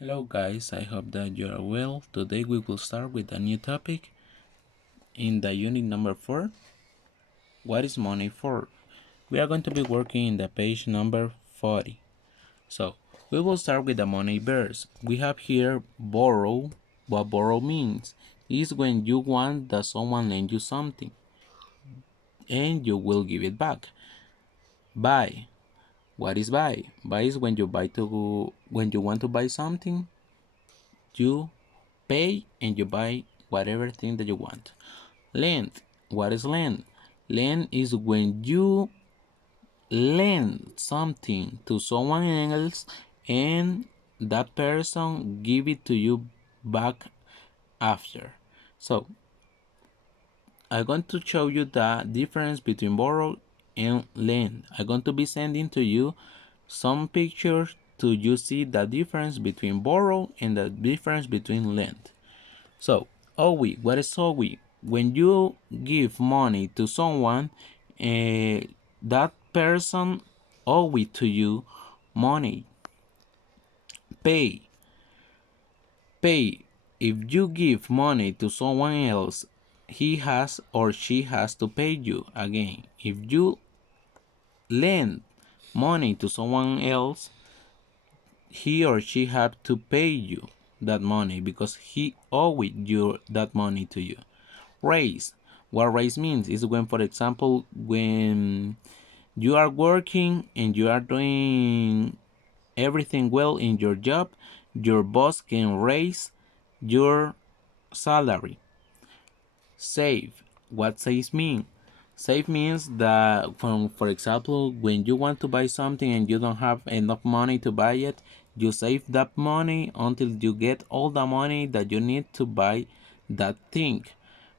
Hello guys, I hope that you are well. Today we will start with a new topic in the unit number 4. What is money for? We are going to be working in the page number 40. So we will start with the money verse. We have here borrow. What borrow means is when you want that someone lend you something and you will give it back. Buy. What is buy? Buy is when you want to buy something, you pay and you buy whatever thing that you want. Lend. What is lend? Lend is when you lend something to someone else and that person give it to you back after. So I'm going to show you the difference between borrow and lend. I'm going to be sending to you some pictures to you see the difference between borrow and the difference between lend. So, owe. What is owe? When you give money to someone, that person owe it to you money. Pay. Pay. If you give money to someone else, he has or she has to pay you again. If you lend money to someone else, he or she have to pay you that money because he owed you that money to you. Raise. What raise means is when, for example, when you are working and you are doing everything well in your job, your boss can raise your salary. Save. What save mean? Save means that, for example, when you want to buy something and you don't have enough money to buy it, you save that money until you get all the money that you need to buy that thing.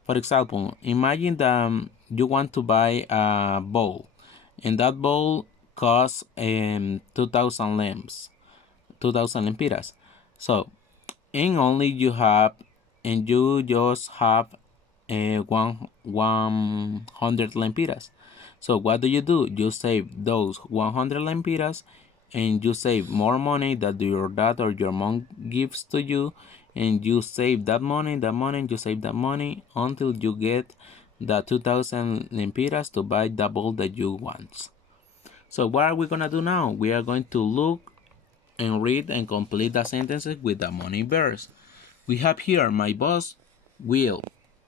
For example, imagine that you want to buy a bowl, and that bowl costs 2,000 lamps, 2,000 lempiras. So, and only you have, and you just have 100 lempiras. So what do? You save those 100 lempiras and you save more money that your dad or your mom gives to you, and you save that money, and you save that money until you get the 2,000 lempiras to buy the bowl that you want. So what are we gonna do now? We are going to look and read and complete the sentences with the money verse. We have here, my boss will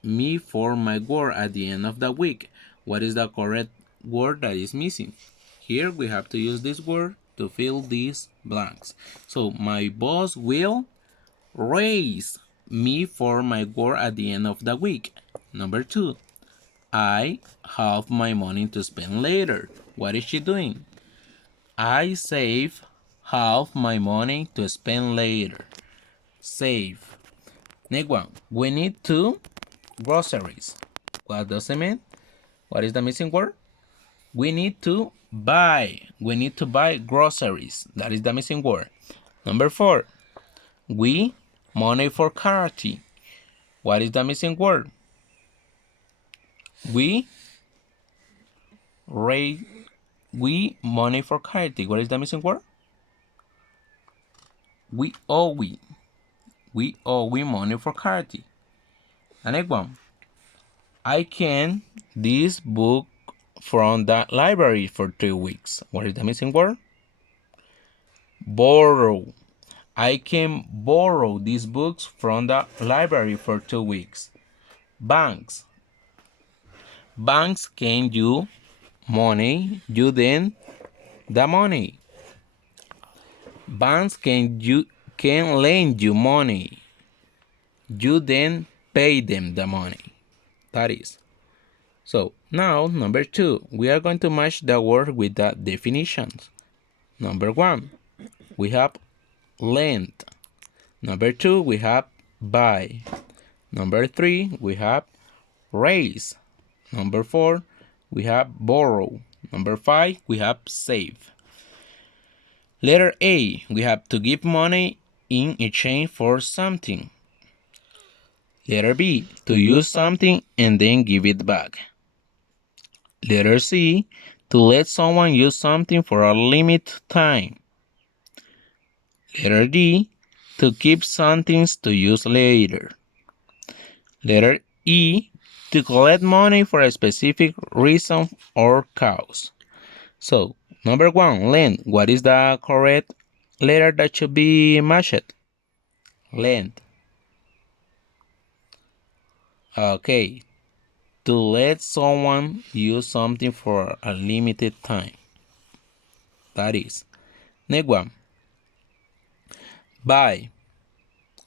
me for my work at the end of the week. What is the correct word that is missing? Here we have to use this word to fill these blanks. So my boss will raise me for my work at the end of the week. Number 2, I have my money to spend later. What is she doing? I save half my money to spend later. Save. Next one, we need to groceries. What does it mean? What is the missing word? We need to buy. We need to buy groceries. That is the missing word. Number 4, we money for karate. What is the missing word? We money for karate. What is the missing word? We owe money for karate. The next one, I can this book from the library for 3 weeks. What is the missing word? Borrow. I can borrow these books from the library for 2 weeks. Banks. Banks can you money, you then the money. Banks can lend you money. You then pay them the money. That is. So now number 2, we are going to match the word with the definitions. Number 1, we have lend. Number 2, we have buy. Number 3, we have raise. Number 4, we have borrow. Number 5, we have save. Letter A, we have to give money in exchange for something. Letter B, to use something and then give it back. Letter C, to let someone use something for a limited time. Letter D, To keep something to use later. Letter E. To collect money for a specific reason or cause. So, number one, lend. What is the correct letter that should be matched? Lend. Okay. To let someone use something for a limited time. That is. Next one. Buy.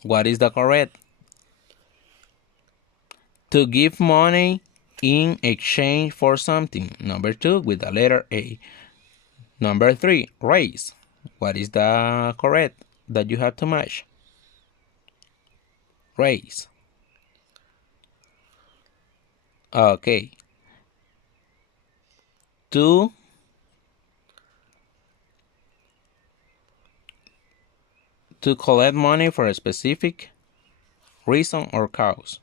What is the correct? To give money in exchange for something. Number two, with the letter A. Number three, raise. What is the correct that you have to match? Raise. Okay. To collect money for a specific reason or cause.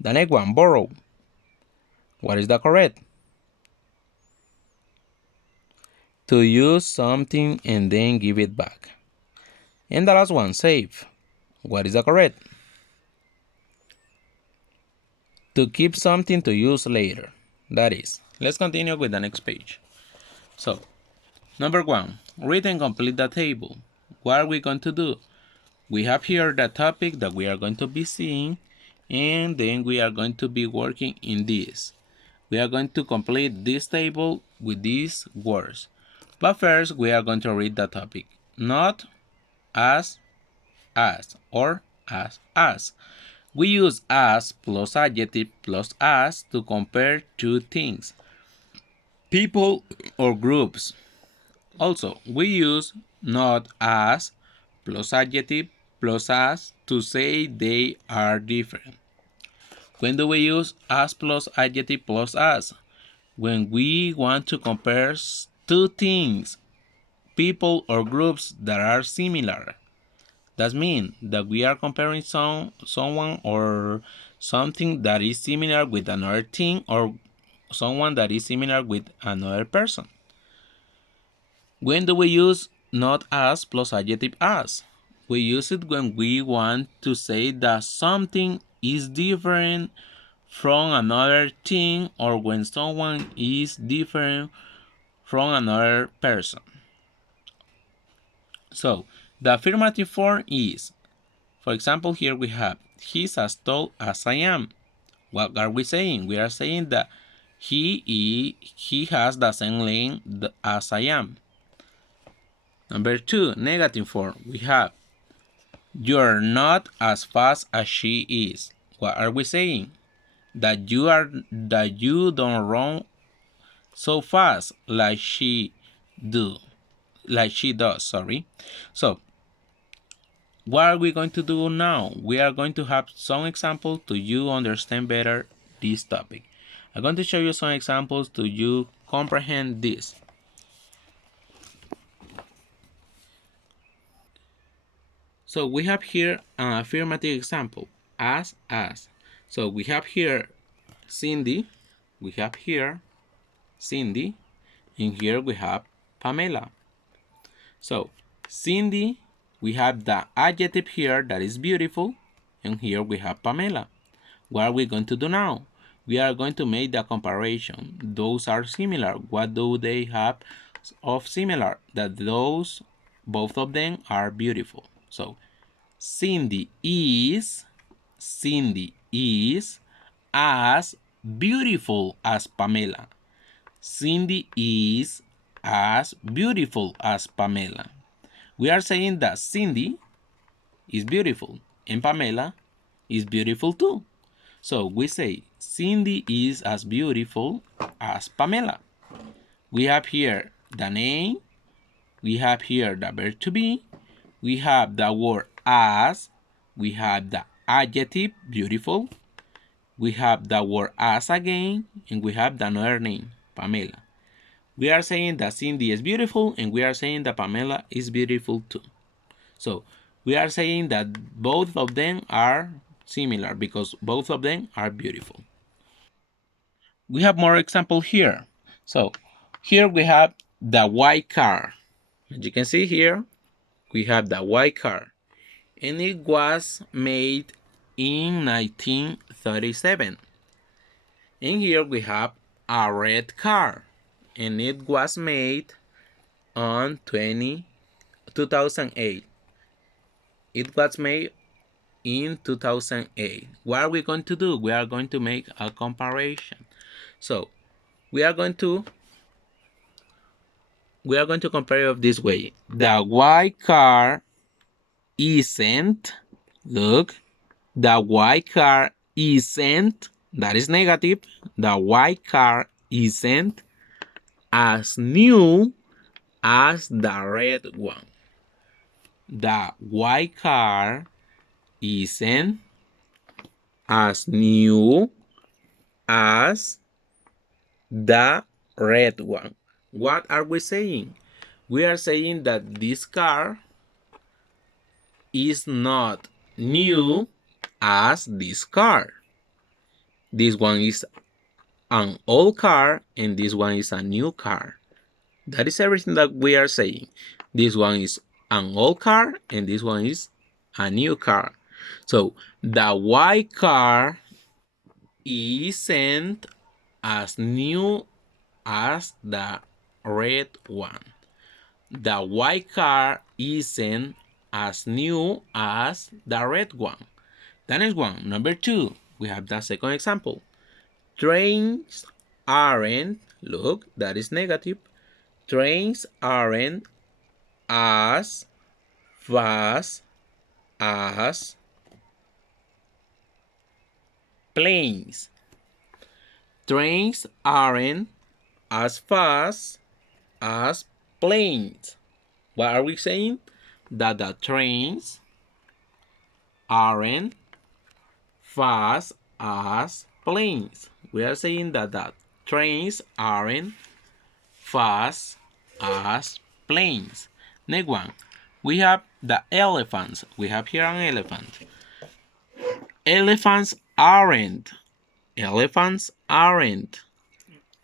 The next one, borrow. What is the correct? To use something and then give it back. And the last one, save. What is the correct? To keep something to use later. That is. Let's continue with the next page. So, number one, read and complete the table. What are we going to do? We have here the topic that we are going to be seeing, and then we are going to be working in this. We are going to complete this table with these words. But first, we are going to read the topic. Not, as, or as. We use as plus adjective plus as to compare two things, people or groups. Also, we use not as plus adjective plus as to say they are different. When do we use as plus adjective plus as? When we want to compare two things, people or groups that are similar. That means that we are comparing someone or something that is similar with another thing or someone that is similar with another person. When do we use not as plus adjective as? We use it when we want to say that something is different from another thing or when someone is different from another person. So, the affirmative form is, for example, here we have, he's as tall as I am. What are we saying? We are saying that he has the same length as I am. Number two, negative form. We have, you're not as fast as she is. What are we saying? That you don't run so fast like she does, sorry. So, what are we going to do now? We are going to have some examples to you understand better this topic. I'm going to show you some examples to you comprehend this. So we have here an affirmative example, as. So we have here Cindy, we have here Cindy, and here we have Pamela. So Cindy, we have the adjective here that is beautiful, and here we have Pamela. What are we going to do now? We are going to make the comparison. Those are similar. What do they have of similar? That both of them are beautiful. So Cindy is as beautiful as Pamela. Cindy is as beautiful as Pamela. We are saying that Cindy is beautiful and Pamela is beautiful too. So we say Cindy is as beautiful as Pamela. We have here the name, we have here the verb to be, we have the word as, we have the adjective beautiful, we have the word as again, and we have the another name, Pamela. We are saying that Cindy is beautiful and we are saying that Pamela is beautiful too. So we are saying that both of them are similar because both of them are beautiful. We have more examples here. So here we have the white car. As you can see here, we have the white car, and it was made in 1937. And here we have a red car, and it was made on 2008. It was made in 2008. What are we going to do? We are going to make a comparison. So we are going to compare it this way. The white car isn't, look, the white car isn't, that is negative, the white car isn't as new as the red one. The white car isn't as new as the red one. What are we saying? We are saying that this car is not new as this car. This one is an old car and this one is a new car. That is everything that we are saying. This one is an old car and this one is a new car. So the white car isn't as new as the red one. The white car isn't as new as the red one. The next one, number 2, we have the second example. Trains aren't, look, that is negative. Trains aren't as fast as planes. Trains aren't as fast as planes. What are we saying? That the trains aren't fast as planes. We are saying that the trains aren't fast as planes. Next one, we have the elephants. We have here an elephant. Elephants aren't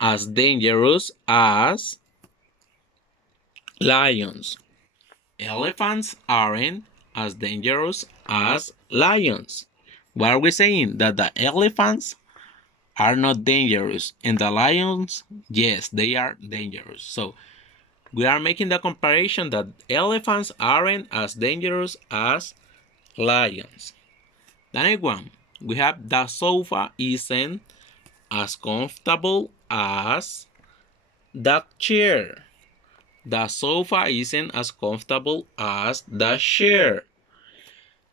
as dangerous as lions. Elephants aren't as dangerous as lions. What are we saying? That the elephants are not dangerous and the lions, yes, they are dangerous. So we are making the comparison that elephants aren't as dangerous as lions. The next one, we have the sofa isn't as comfortable as the chair. The sofa isn't as comfortable as the chair.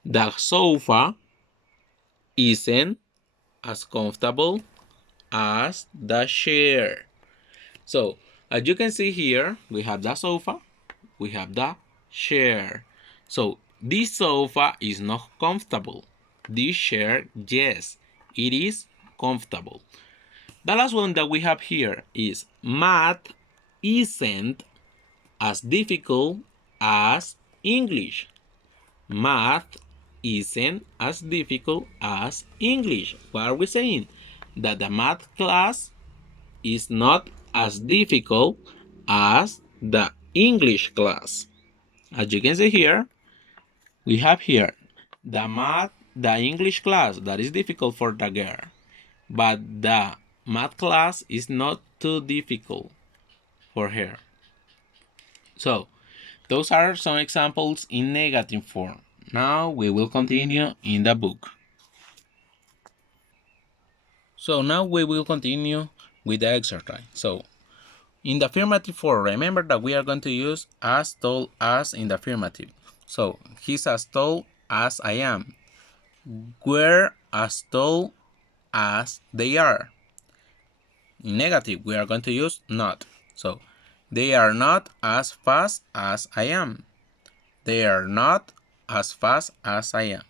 The sofa isn't as comfortable as the chair. So, as you can see here, we have the sofa, we have the chair. So, this sofa is not comfortable. This chair, yes, it is comfortable. The last one that we have here is math isn't as difficult as English. Math isn't as difficult as English. What are we saying? That the math class is not as difficult as the English class. As you can see here, we have here the English class that is difficult for the girl, but the math class is not too difficult for her. So those are some examples in negative form. Now we will continue in the book. So now we will continue with the exercise. So in the affirmative form, remember that we are going to use as tall as in the affirmative. So he's as tall as I am. We're as tall as they are. In negative, we are going to use not. So they are not as fast as I am. They are not as fast as I am.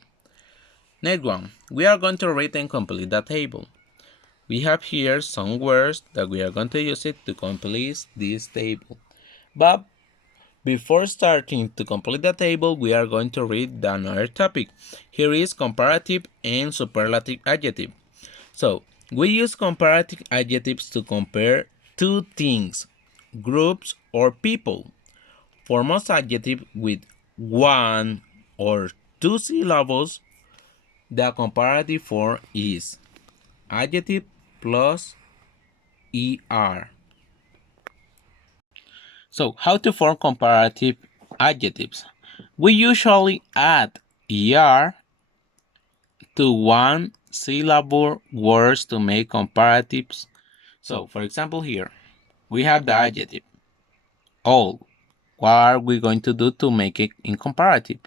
Next one, we are going to read and complete the table. We have here some words that we are going to use it to complete this table. But before starting to complete the table, we are going to read another topic. Here is comparative and superlative adjective. So, we use comparative adjectives to compare two things, groups, or people. For most adjectives with one or two syllables, the comparative form is adjective plus er. So, how to form comparative adjectives? We usually add er to one syllable words to make comparatives. So, for example, here we have the adjective all. What are we going to do to make it in comparative?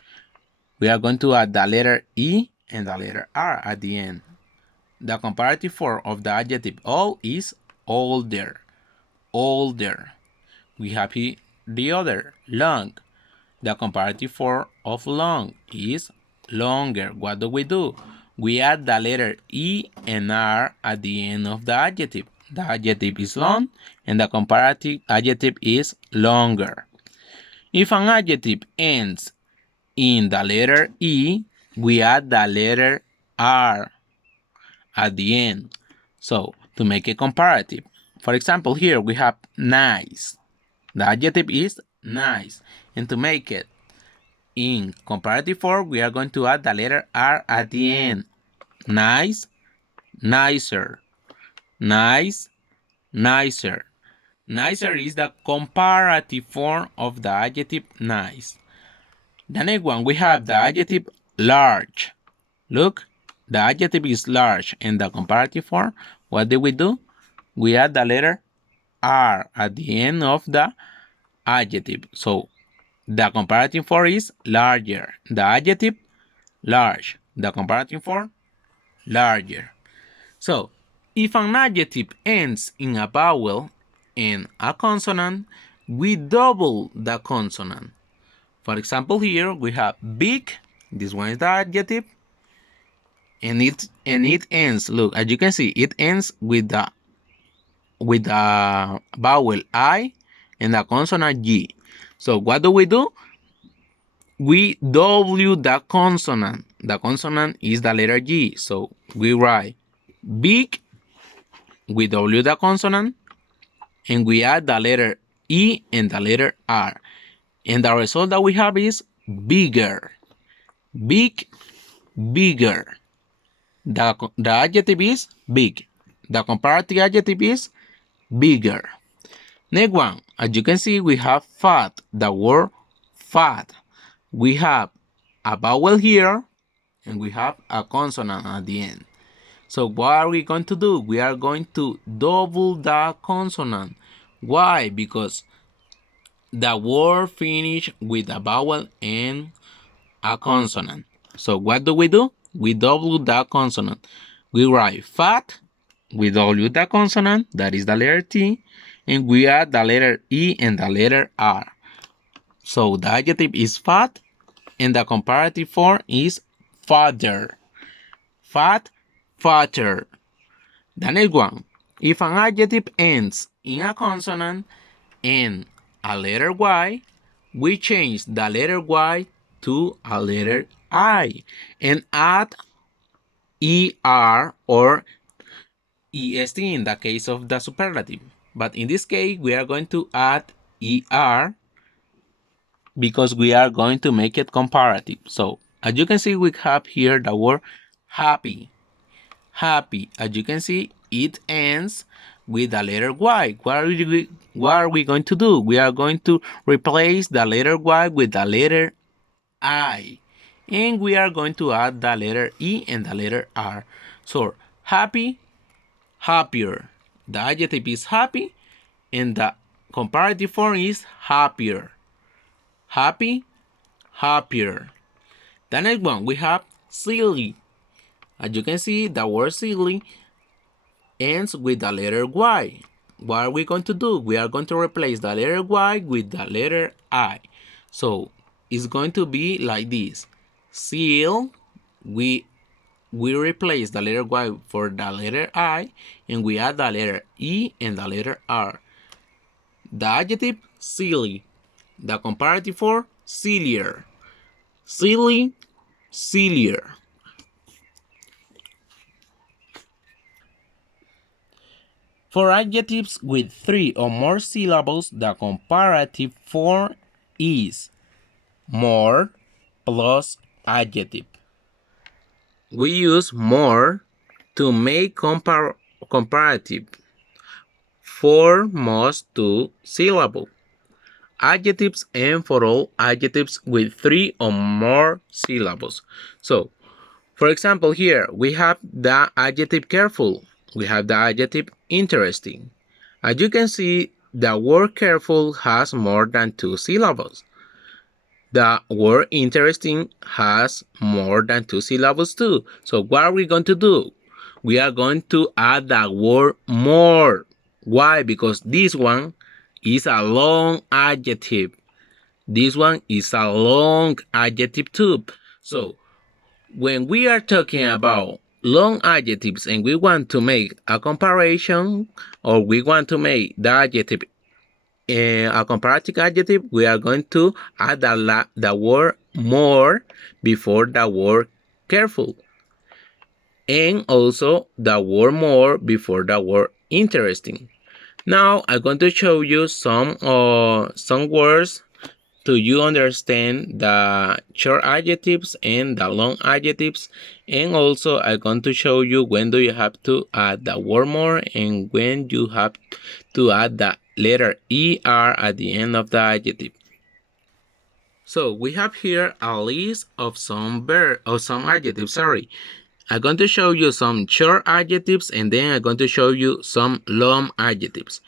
We are going to add the letter E and the letter R at the end. The comparative form of the adjective all is older. Older. We have here the other, long. The comparative form of long is longer. What do? We add the letter E and R at the end of the adjective. The adjective is long and the comparative adjective is longer. If an adjective ends in the letter E, we add the letter R at the end. So, to make a comparative. For example, here we have nice. The adjective is nice. And to make it in comparative form, we are going to add the letter R at the end. Nice, nicer. Nice, nicer. Nicer is the comparative form of the adjective nice. The next one, we have the adjective large. Look, the adjective is large and the comparative form, what do? We add the letter R at the end of the adjective. So, the comparative form is larger. The adjective, large. The comparative form, larger. So, if an adjective ends in a vowel and a consonant, we double the consonant. For example, here we have big. This one is the adjective. And it ends, look, as you can see, it ends with the vowel I and the consonant G. So what do? We W the consonant. The consonant is the letter G. So we write big, we W the consonant, and we add the letter E and the letter R. And the result that we have is bigger. Big, bigger. The adjective is big. The comparative adjective is bigger. Next one, as you can see, we have fat, the word fat. We have a vowel here and we have a consonant at the end. So what are we going to do? We are going to double the consonant. Why? Because the word finished with a vowel and a consonant. So what do? We double the consonant. We write fat, we double the consonant, that is the letter T, and we add the letter E and the letter R. So the adjective is fat, and the comparative form is fatter. Fat, fatter. The next one, if an adjective ends in a consonant and a letter Y, we change the letter Y to a letter I and add ER or EST in the case of the superlative. But in this case, we are going to add ER because we are going to make it comparative. So, as you can see, we have here the word happy. Happy. As you can see, it ends with the letter Y. What are we going to do? We are going to replace the letter Y with the letter I. And we are going to add the letter E and the letter R. So, happy, happier. The adjective is happy and the comparative form is happier. Happy, happier. The next one, we have silly. As you can see, the word silly ends with the letter Y. What are we going to do? We are going to replace the letter Y with the letter I. So it's going to be like this. Seal, we replace the letter Y for the letter I, and we add the letter E and the letter R. The adjective, silly. The comparative form, sillier. Silly, sillier. For adjectives with 3 or more syllables, the comparative form is more plus adjective. We use more to make comparative for most two syllables. Adjectives and for all adjectives with 3 or more syllables. So, for example, here we have the adjective careful. We have the adjective interesting. As you can see, the word careful has more than 2 syllables. The word interesting has more than 2 syllables too. So what are we going to do? We are going to add the word more. Why? Because this one is a long adjective. This one is a long adjective too. So when we are talking about long adjectives and we want to make a comparison or we want to make the adjective a comparative adjective, we are going to add the word more before the word careful. And also the word more before the word interesting. Now I'm going to show you some words to you understand the short adjectives and the long adjectives, and also I'm going to show you when do you have to add the word more and when you have to add the letter er at the end of the adjective. So we have here a list of some adjectives. I'm going to show you some short adjectives and then I'm going to show you some long adjectives.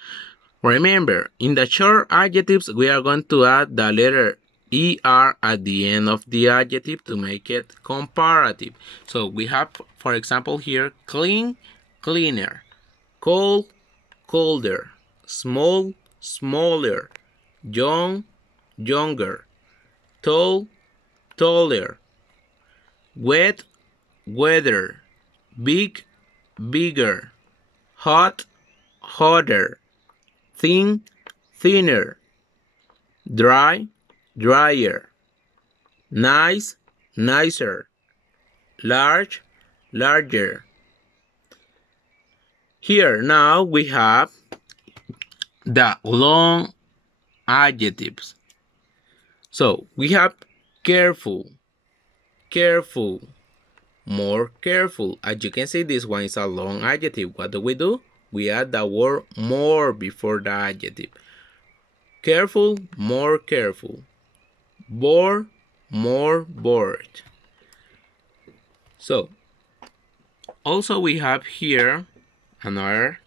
Remember, in the short adjectives, we are going to add the letter er at the end of the adjective to make it comparative. So we have, for example, here clean, cleaner, cold, colder, small, smaller, young, younger, tall, taller, wet, weather, big, bigger, hot, hotter, thin, thinner, dry, drier, nice, nicer, large, larger. Here now we have the long adjectives. So we have careful, careful, more careful. As you can see, this one is a long adjective. What do? We add the word more before the adjective. Careful, more careful. Bored, more bored. So, also we have here another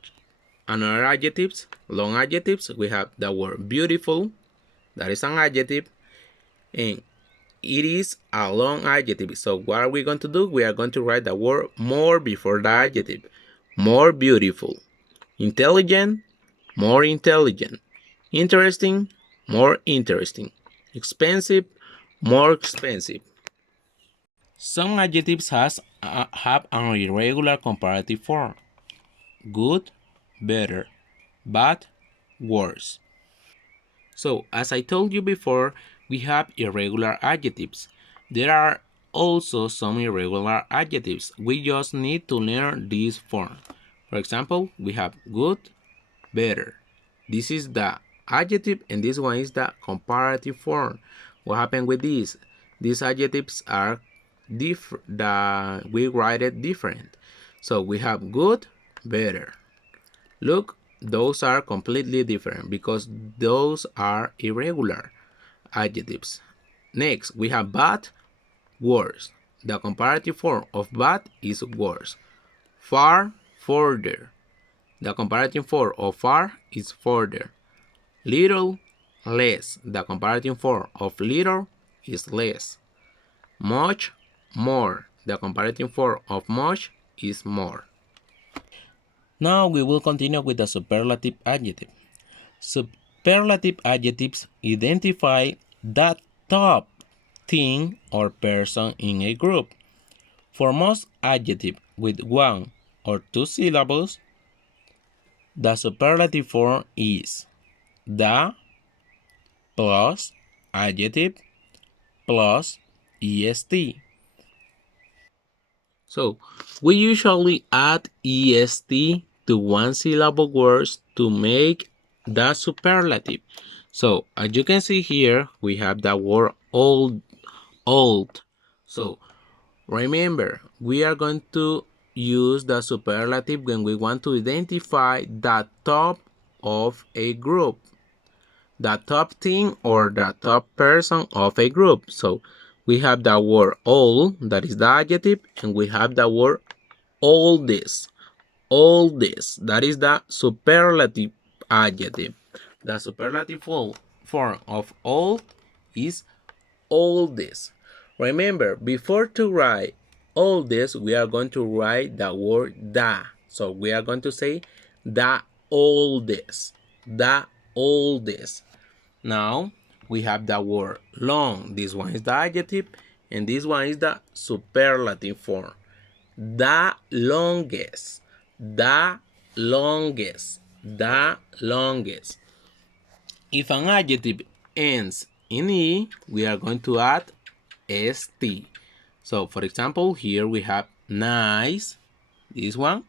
adjectives, long adjectives. We have the word beautiful, that is an adjective, and it is a long adjective. So what are we going to do? We are going to write the word more before the adjective. More beautiful. Intelligent, more intelligent. Interesting, more interesting. Expensive, more expensive. Some adjectives have an irregular comparative form. Good, better. Bad, worse. So, as I told you before, we have irregular adjectives. There are also some irregular adjectives. We just need to learn this form. For example, we have good, better. This is the adjective and this one is the comparative form. What happened with these? These adjectives are different. We write it different. So we have good, better. Look, those are completely different because those are irregular adjectives. Next, we have bad, worse. The comparative form of bad is worse. Far, further. The comparative form of far is further. Little, less. The comparative form of little is less. Much, more. The comparative form of much is more. Now we will continue with the superlative adjective. Superlative adjectives identify the top thing or person in a group. For most adjectives with 1 or 2 syllables, the superlative form is the plus adjective plus est. So we usually add est to one syllable words to make the superlative. So as you can see here, we have the word old. So remember, we are going to use the superlative when we want to identify the top of a group, the top thing or the top person of a group. So we have the word old, that is the adjective, and we have the word oldest. Oldest, that is the superlative adjective. The superlative form of old is oldest. Remember, before to write oldest, we are going to write the word the. So we are going to say the oldest. The oldest. Now we have the word long. This one is the adjective, and this one is the superlative form. The longest. The longest. The longest. If an adjective ends in E, we are going to add ST. So, for example, here we have nice, this one,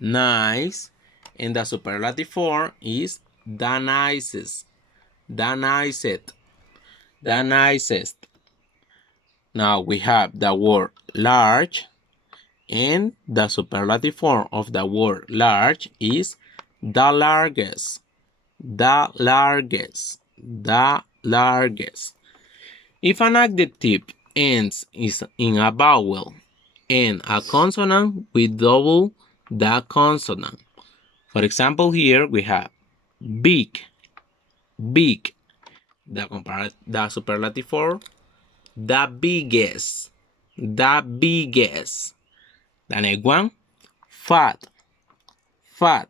nice, and the superlative form is the nicest, the nicest, the nicest. Now we have the word large, and the superlative form of the word large is the largest, the largest, the largest. If an adjective ends in a vowel and a consonant, we double the consonant. For example, here we have big, big. The superlative form, the biggest, the biggest. The next one, fat, fat.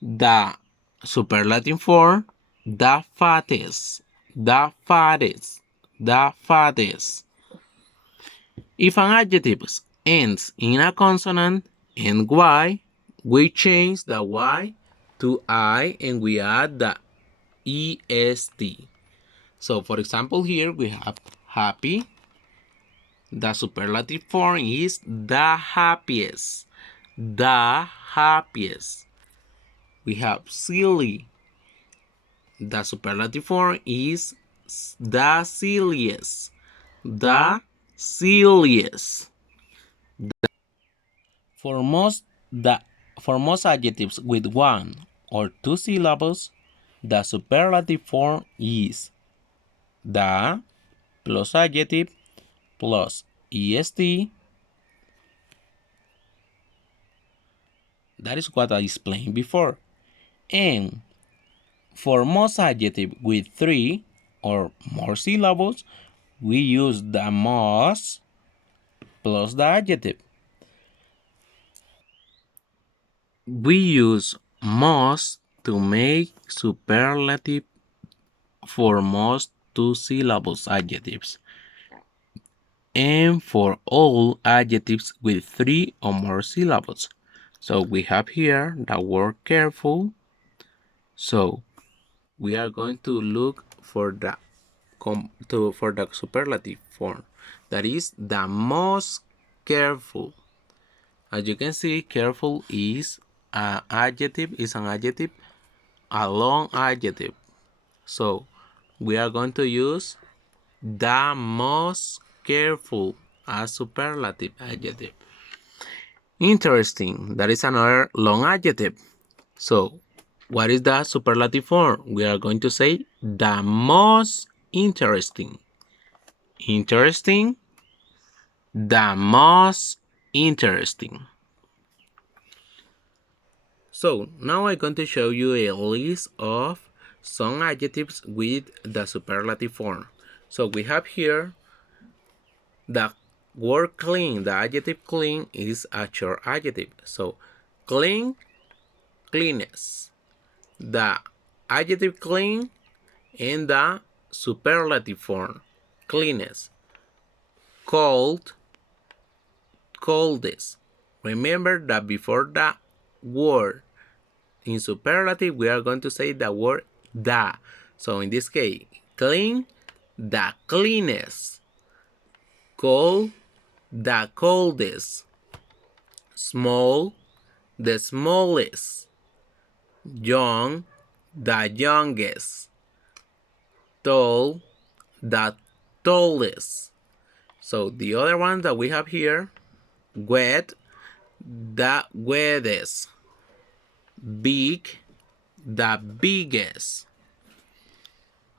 The superlative form, the fattest, the fattest, the fattest. If an adjective ends in a consonant and Y, we change the Y to I and we add the EST. So, for example, here we have happy. The superlative form is the happiest. The happiest. We have silly. The superlative form is the silliest. The silliest. For most adjectives with one or two syllables, the superlative form is the plus adjective plus est. That is what I explained before. And for most adjectives with three or more syllables, we use the most plus the adjective. We use most to make superlative for most two syllables adjectives, and for all adjectives with three or more syllables. So we have here the word careful. So we are going to look for the superlative form, that is the most careful. As you can see, careful is an adjective, a long adjective. So we are going to use the most careful as superlative adjective. Interesting, that is another long adjective. So what is the superlative form? We are going to say the most interesting. Interesting, the most interesting. So now I'm going to show you a list of some adjectives with the superlative form. So we have here the word clean. The adjective clean is a short adjective. So clean, cleanest. The adjective clean and the superlative form, cleanest. Cold, coldest. Remember that before the word in superlative, we are going to say the word the. So in this case, clean, the cleanest. Cold, the coldest. Small, the smallest. Young, the youngest. Tall, the tallest. So the other one that we have here, wet, the wettest. Big, the biggest.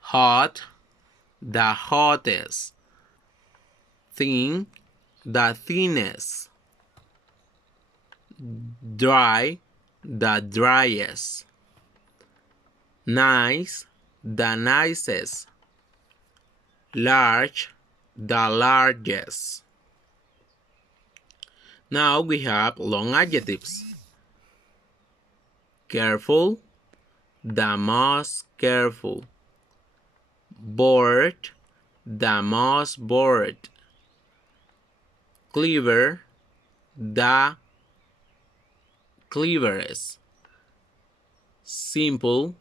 Hot, the hottest. Thin, the thinnest. Dry, the driest. Nice, the nicest. Large, the largest. Now we have long adjectives. Careful, the most careful. Bored, the most bored. Clever, the cleverest. Simple,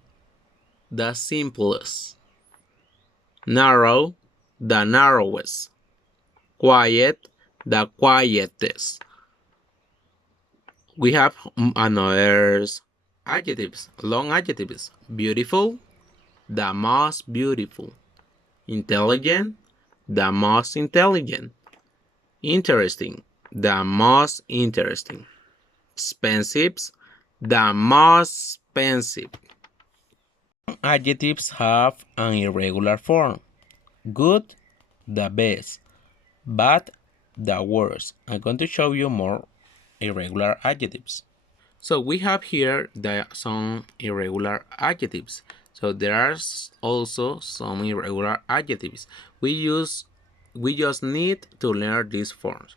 the simplest. Narrow, the narrowest. Quiet, the quietest. We have another adjectives, long adjectives. Beautiful, the most beautiful. Intelligent, the most intelligent. Interesting, the most interesting. Expensive, the most expensive. Adjectives have an irregular form. Good, the best. Bad, the worst. I'm going to show you more irregular adjectives. So we have here some irregular adjectives. So there are also some irregular adjectives. We just need to learn these forms.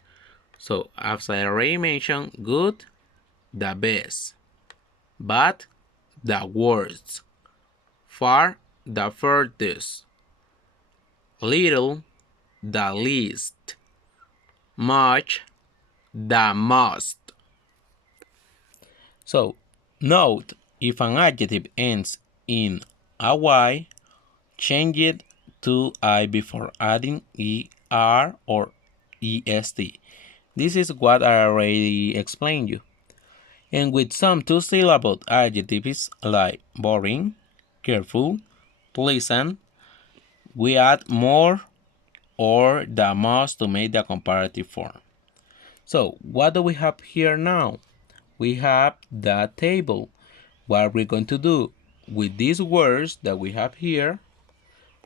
So as I already mentioned, good, the best. Bad, the worst. Far, the furthest. Little, the least. Much, the most. So, note, if an adjective ends in a Y, change it to I before adding ER or EST. This is what I already explained you. And with some two-syllable adjectives like boring, careful, pleasant, we add more or the most to make the comparative form. So, what do we have here now? We have the table. What are we going to do? With these words that we have here,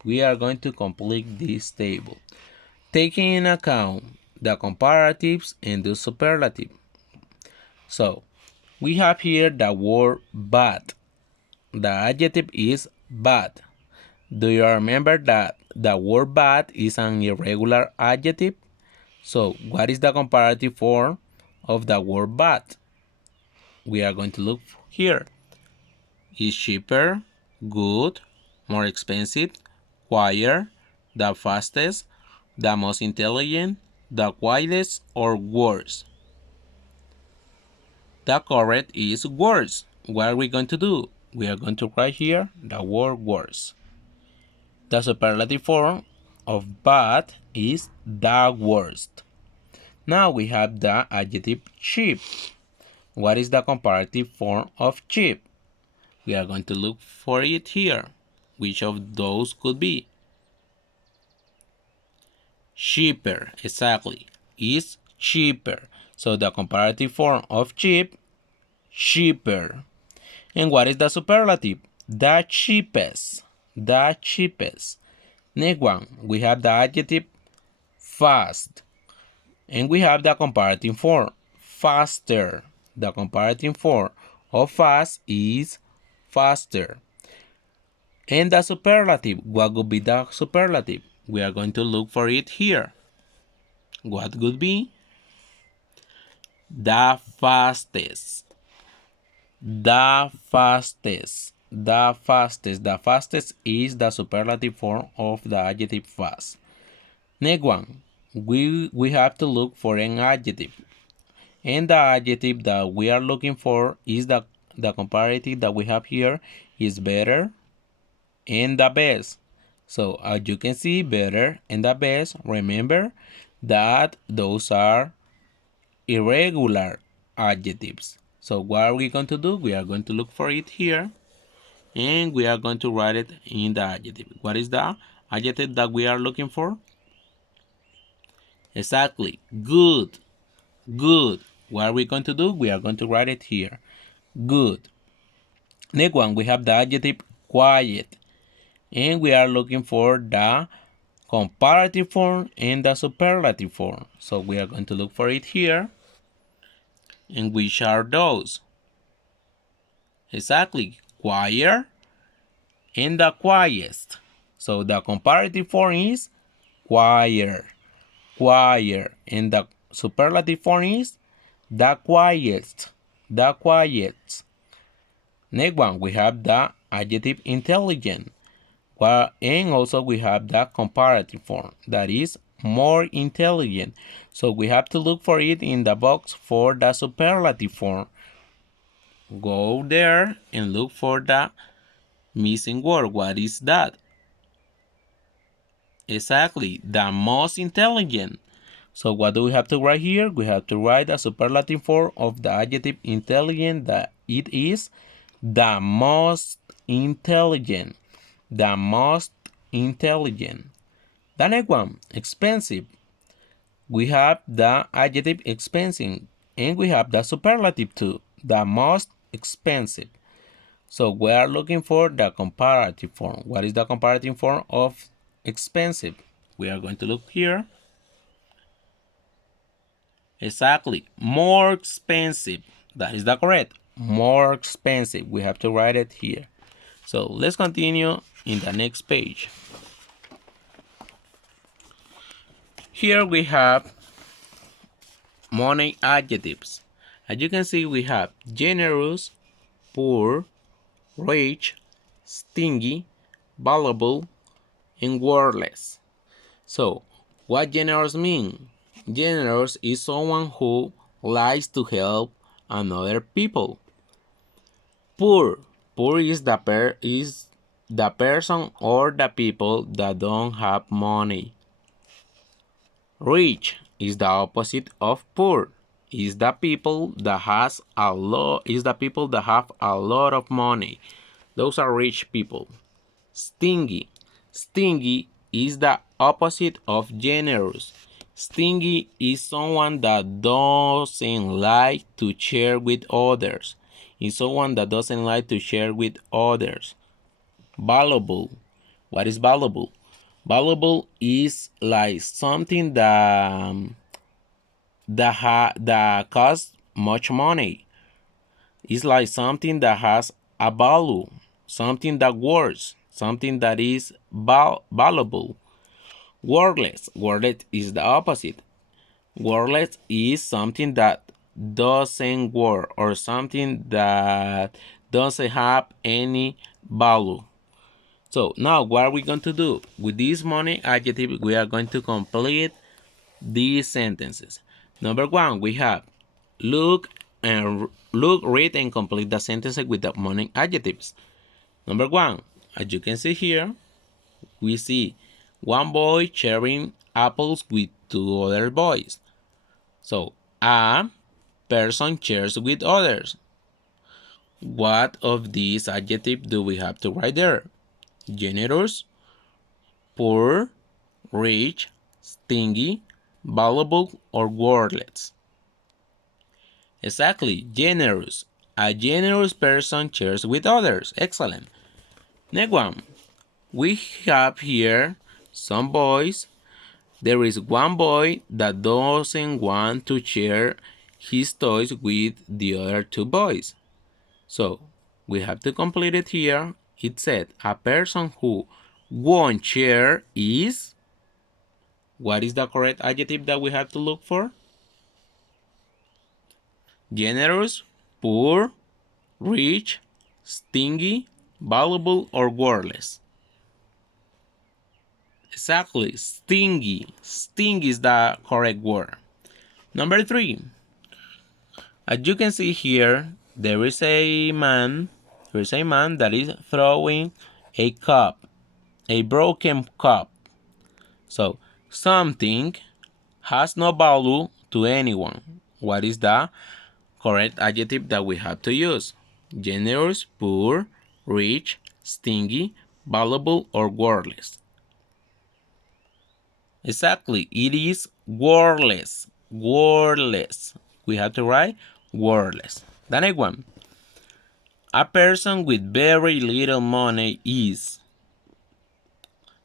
we are going to complete this table, taking in account the comparatives and the superlative. So, we have here the word bad. The adjective is bad. Do you remember that the word bad is an irregular adjective? So, what is the comparative form of the word bad? We are going to look here. Is cheaper, good, more expensive, quieter, the fastest, the most intelligent, the quietest, or worse? The correct is worse. What are we going to do? We are going to write here the word worse. The superlative form of bad is the worst. Now we have the adjective cheap. What is the comparative form of cheap? We are going to look for it here. Which of those could be? Cheaper, exactly, is cheaper. So the comparative form of cheap, cheaper. And what is the superlative? The cheapest, the cheapest. Next one, we have the adjective fast. And we have the comparative form, faster. The comparative form of fast is faster. And the superlative, what would be the superlative? We are going to look for it here. What would be? The fastest. The fastest. The fastest. The fastest is the superlative form of the adjective fast. Next one, we have to look for an adjective. And the adjective that we are looking for is the comparative that we have here is better and the best. So as you can see, better and the best, remember that those are irregular adjectives. So what are we going to do? We are going to look for it here and we are going to write it in the adjective. What is the adjective that we are looking for? Exactly. Good. Good. What are we going to do? We are going to write it here. Good. Next one, we have the adjective quiet. And we are looking for the comparative form and the superlative form. So we are going to look for it here. And which are those? Exactly. Quiet and the quietest. So the comparative form is quiet. Quiet. And the superlative form is the quietest. The quietest. Next one, we have the adjective intelligent. And also we have the comparative form, that is more intelligent. So we have to look for it in the box for the superlative form. Go there and look for the missing word. What is that? Exactly, the most intelligent. So what do we have to write here? We have to write the superlative form of the adjective intelligent, that it is the most intelligent. The most intelligent. The next one, expensive. We have the adjective expensive and we have the superlative too, the most expensive. So we are looking for the comparative form. What is the comparative form of expensive? We are going to look here. Exactly, more expensive. That is the correct. More expensive. We have to write it here. So let's continue in the next page. Here we have money adjectives. As you can see, we have generous, poor, rich, stingy, valuable, and worthless. So, what generous mean? Generous is someone who likes to help another people. Poor, poor is the person or the people that don't have money. Rich is the opposite of poor. Is the people that have a lot of money. Those are rich people. Stingy. Stingy is the opposite of generous. Stingy is someone that doesn't like to share with others. Is someone that doesn't like to share with others. Valuable. What is valuable? Valuable is like something that costs much money. It's like something that has a value, something that works, something that is valuable. Worthless. Worthless is the opposite. Worthless is something that doesn't work or something that doesn't have any value. So now what are we going to do? With this money adjective, we are going to complete these sentences. Number one, we have look, read, and complete the sentences with the morning adjectives. Number one, as you can see here, we see one boy sharing apples with two other boys. So, a person shares with others. What of these adjectives do we have to write there? Generous, poor, rich, stingy, valuable, or worthless? Exactly, generous. A generous person shares with others. Excellent. Next one. We have here some boys. There is one boy that doesn't want to share his toys with the other two boys. So we have to complete it here. It said a person who won't share is. What is the correct adjective that we have to look for? Generous, poor, rich, stingy, valuable, or worthless? Exactly, stingy. Sting is the correct word. Number three. As you can see here, there is a man that is throwing a cup, a broken cup. So, something has no value to anyone. What is the correct adjective that we have to use? Generous, poor, rich, stingy, valuable, or worthless? Exactly, it is worthless. Worthless. We have to write worthless. The next one. A person with very little money is.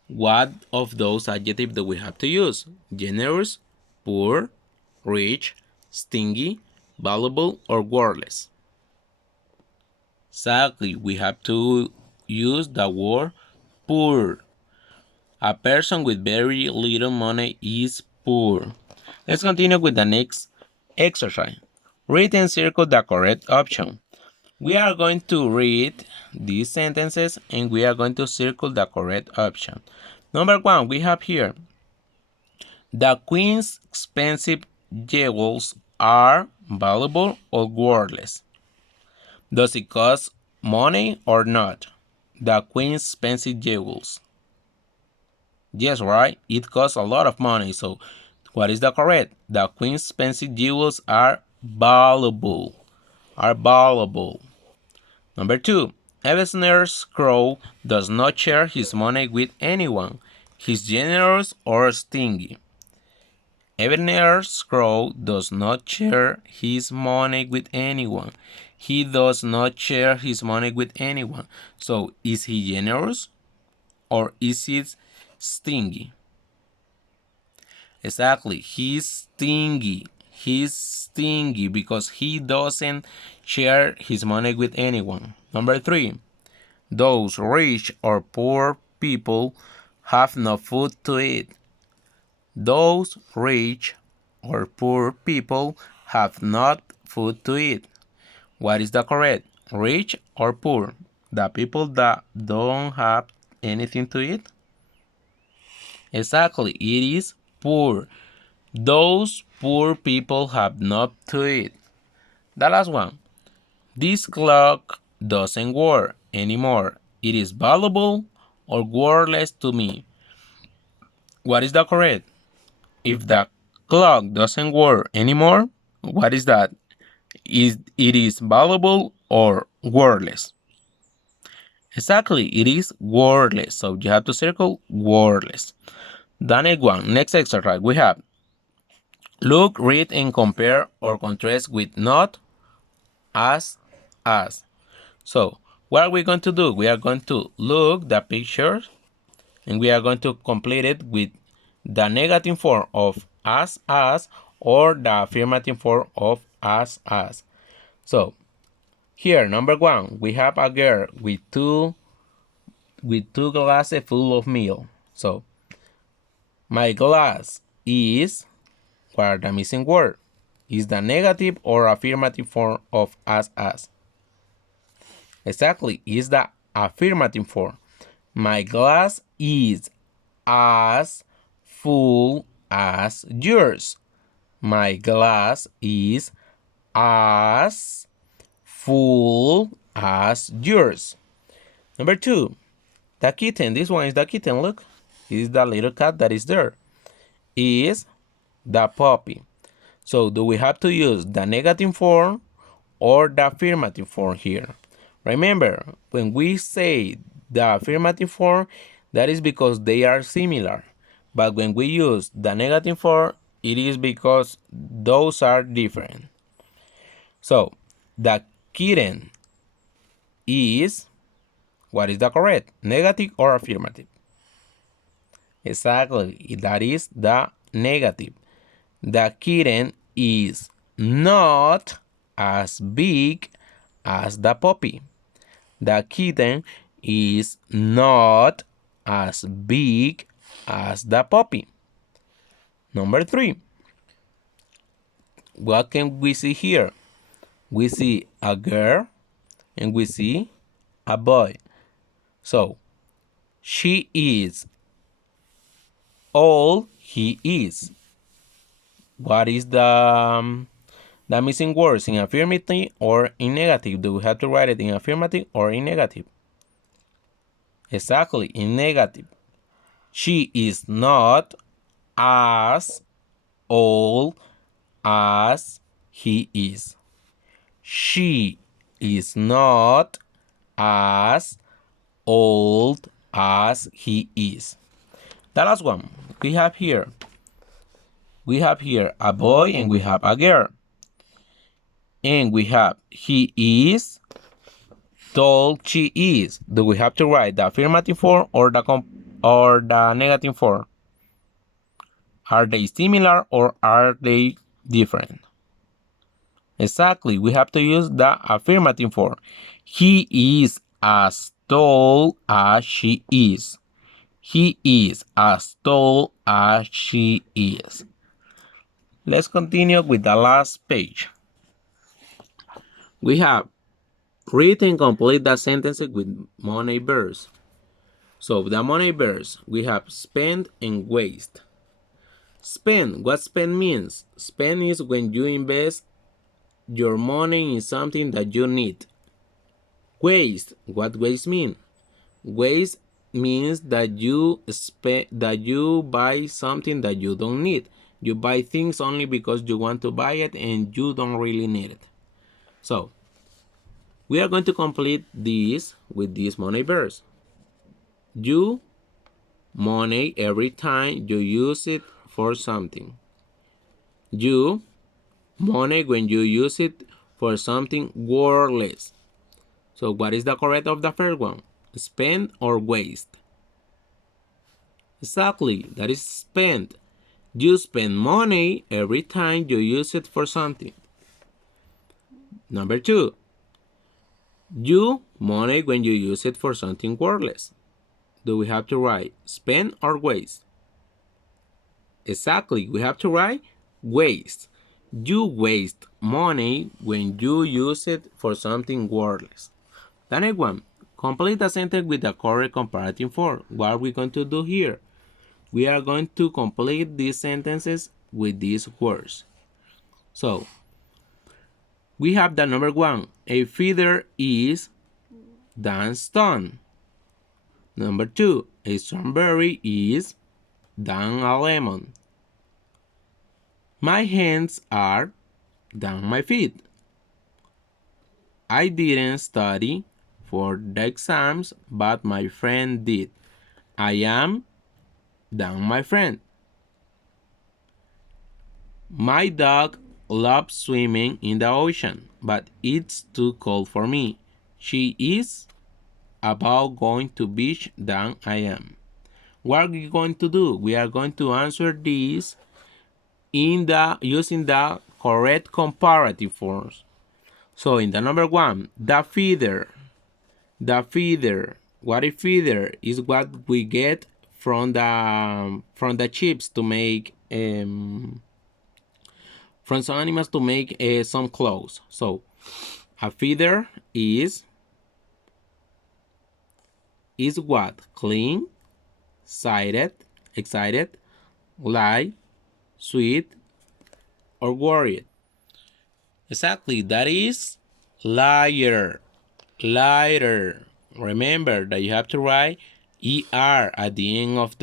What of those adjectives do we have to use? Generous, poor, rich, stingy, valuable, or worthless? Exactly, we have to use the word poor. A person with very little money is poor. Let's continue with the next exercise. Read and circle the correct option. We are going to read these sentences and we are going to circle the correct option. Number one, we have here. The queen's expensive jewels are valuable or worthless. Does it cost money or not? The queen's expensive jewels. Yes, right? It costs a lot of money. So, what is the correct? The queen's expensive jewels are valuable. Are valuable. Number two, Ebenezer Crow does not share his money with anyone. He's generous or stingy. Ebenezer Crow does not share his money with anyone. He does not share his money with anyone. So, is he generous or is he stingy? Exactly, he's stingy. He's stingy because he doesn't share his money with anyone. Number three, those rich or poor people have no food to eat. Those rich or poor people have not food to eat. What is the correct? Rich or poor? The people that don't have anything to eat? Exactly, it is poor. Those poor people have not to eat. The last one. This clock doesn't work anymore. It is valuable or worthless to me. What is the correct? If the clock doesn't work anymore, what is that? It is valuable or worthless? Exactly, it is worthless. So you have to circle worthless. The next one, next exercise, we have look, read, and compare or contrast with not, as. So what are we going to do? We are going to look the pictures and we are going to complete it with the negative form of as or the affirmative form of as. So here, number one, we have a girl with two glasses full of milk. So my glass is, what are the missing word? Is the negative or affirmative form of as. Exactly, is the affirmative form. My glass is as full as yours. My glass is as full as yours. Number two, the kitten. This one is the kitten. Look, is the little cat that is there. Is the puppy. So do we have to use the negative form or the affirmative form here? Remember, when we say the affirmative form, that is because they are similar. But when we use the negative form, it is because those are different. So, the kitten is, what is the correct? Negative or affirmative? Exactly, that is the negative. The kitten is not as big as the puppy. The kitten is not as big as the puppy. Number three, what can we see here? We see a girl and we see a boy. So, she is all he is. What is the missing words in affirmative or in negative? Do we have to write it in affirmative or in negative? Exactly, in negative. She is not as old as he is. She is not as old as he is. The last one we have here a boy and we have a girl. And we have he is, told she is. Do we have to write the affirmative form or the negative form? Are they similar or are they different? Exactly, we have to use the affirmative form. He is as tall as she is. He is as tall as she is. Let's continue with the last page. We have read and complete the sentences with money verbs. So the money verbs, we have spend and waste. Spend, what spend means? Spend is when you invest your money in something that you need. Waste, what waste mean? Waste means that you buy something that you don't need. You buy things only because you want to buy it and you don't really need it. So we are going to complete this with these money verbs. You money every time you use it for something. You money when you use it for something worthless. So what is the correct of the first one? Spend or waste? Exactly, that is spend. You spend money every time you use it for something. Number two, you money when you use it for something worthless. Do we have to write spend or waste? Exactly, we have to write waste. You waste money when you use it for something worthless. The next one, complete the sentence with the correct comparative form. What are we going to do here? We are going to complete these sentences with these words. So, we have the number one. A feather is than stone. Number two. A strawberry is than a lemon. My hands are than my feet. I didn't study for the exams, but my friend did. I am than my friend. My dog loves swimming in the ocean, but it's too cold for me. She is about going to beach than I am. What are we going to do? We are going to answer these using the correct comparative forms. So in the number one, the feather. The feather. What is feather? Is what we get from the chips to make from some animals to make some clothes. So a feather is what? Clean, excited, light, sweet, or worried. Exactly, that is liar. Lighter. Remember that you have to write er at the end of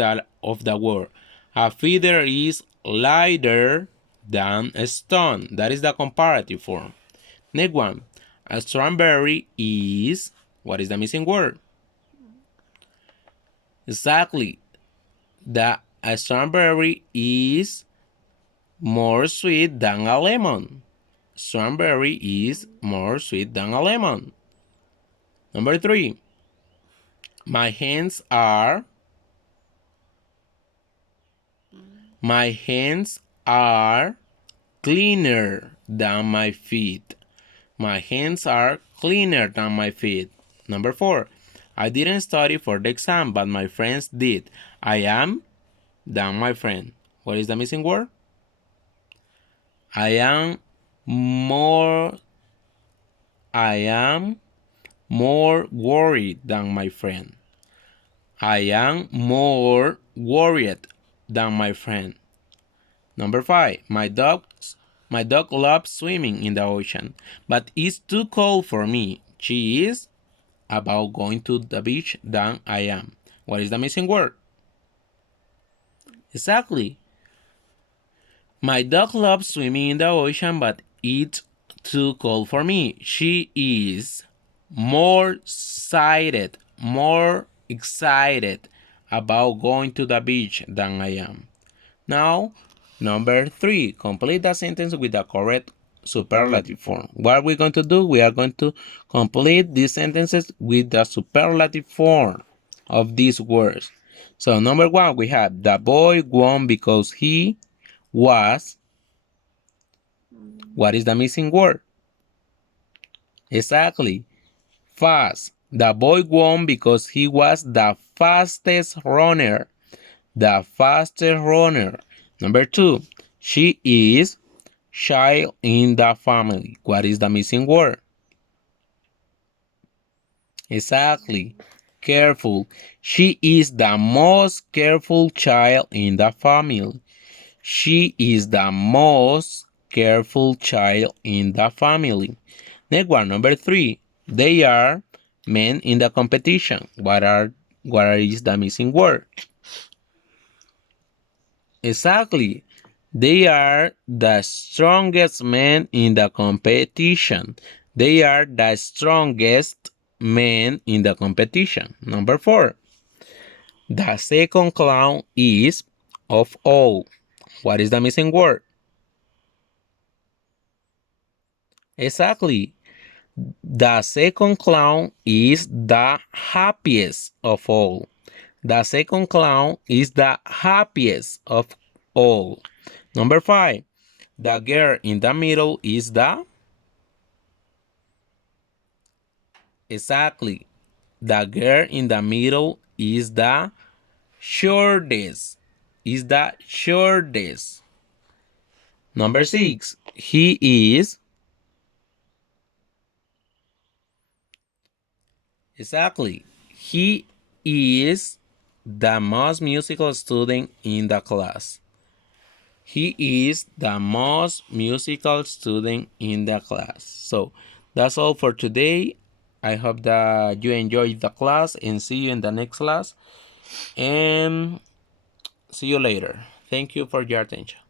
the word. A feather is lighter than a stone. That is the comparative form. Next one. A strawberry is, what is the missing word? Exactly. A strawberry is more sweet than a lemon. Strawberry is more sweet than a lemon. Number three. My hands are cleaner than my feet. My hands are cleaner than my feet. Number four. I didn't study for the exam, but my friends did. I am than my friend. What is the missing word? I am more worried than my friend. I am more worried than my friend. Number five, my dog loves swimming in the ocean, but it's too cold for me. She is about going to the beach than I am. What is the missing word? Exactly. My dog loves swimming in the ocean, but it's too cold for me. She is more excited about going to the beach than I am. Now, number 3, complete the sentence with the correct superlative form. What are we going to do? We are going to complete these sentences with the superlative form of these words. So, number 1, we have the boy won because he was. What is the missing word? Exactly. Fast. The boy won because he was the fastest runner. The fastest runner. Number 2, she is child in the family. What is the missing word? Exactly. Careful. She is the most careful child in the family. She is the most careful child in the family. Next one, number 3. They are men in the competition. What is the missing word? Exactly. They are the strongest men in the competition. They are the strongest men in the competition. Number 4. The second clown is of all. What is the missing word? Exactly. The second clown is the happiest of all. The second clown is the happiest of all. Number 5. The girl in the middle is the. Exactly. The girl in the middle is the shortest. Is the shortest. Number 6. He is. Exactly. He is the most musical student in the class. He is the most musical student in the class. So that's all for today. I hope that you enjoyed the class and see you in the next class. And see you later. Thank you for your attention.